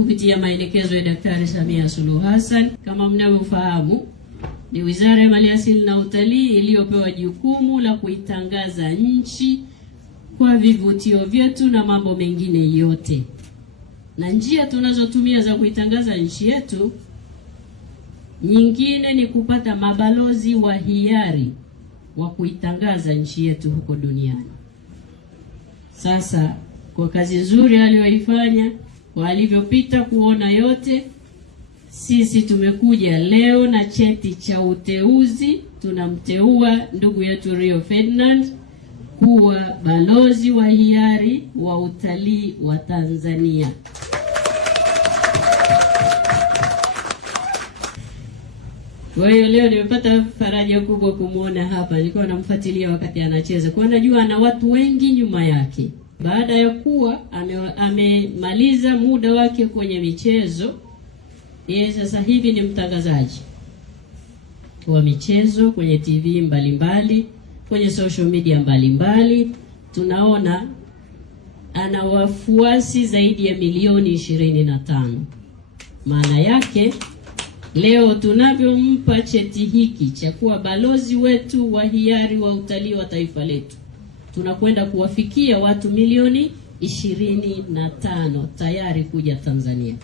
kupitia maelekezo ya Daktari Samia Suluhu Hassan. Kama mnavyofahamu, ni Wizara ya Maliasili na Utalii iliyopewa jukumu la kuitangaza nchi kwa vivutio vyetu na mambo mengine yote. Na njia tunazotumia za kuitangaza nchi yetu nyingine ni kupata mabalozi wa hiari wa kuitangaza nchi yetu huko duniani. Sasa kwa kazi nzuri aliyoifanya, kwa alivyopita kuona yote, sisi tumekuja leo na cheti cha uteuzi. Tunamteua ndugu yetu Rio Ferdinand kuwa balozi wa hiari wa utalii wa Tanzania. Kwa hiyo leo nimepata faraja kubwa kumuona hapa. Nilikuwa namfuatilia wakati anacheza, kwa najua ana watu wengi nyuma yake. Baada ya kuwa amemaliza muda wake kwenye michezo, yeye sasa hivi ni mtangazaji wa michezo kwenye TV mbalimbali, kwenye social media mbalimbali. Tunaona ana wafuasi zaidi ya milioni 25. Maana yake leo tunavyompa cheti hiki cha kuwa balozi wetu wa hiari wa utalii wa taifa letu, tunakwenda kuwafikia watu milioni 25 tayari kuja Tanzania.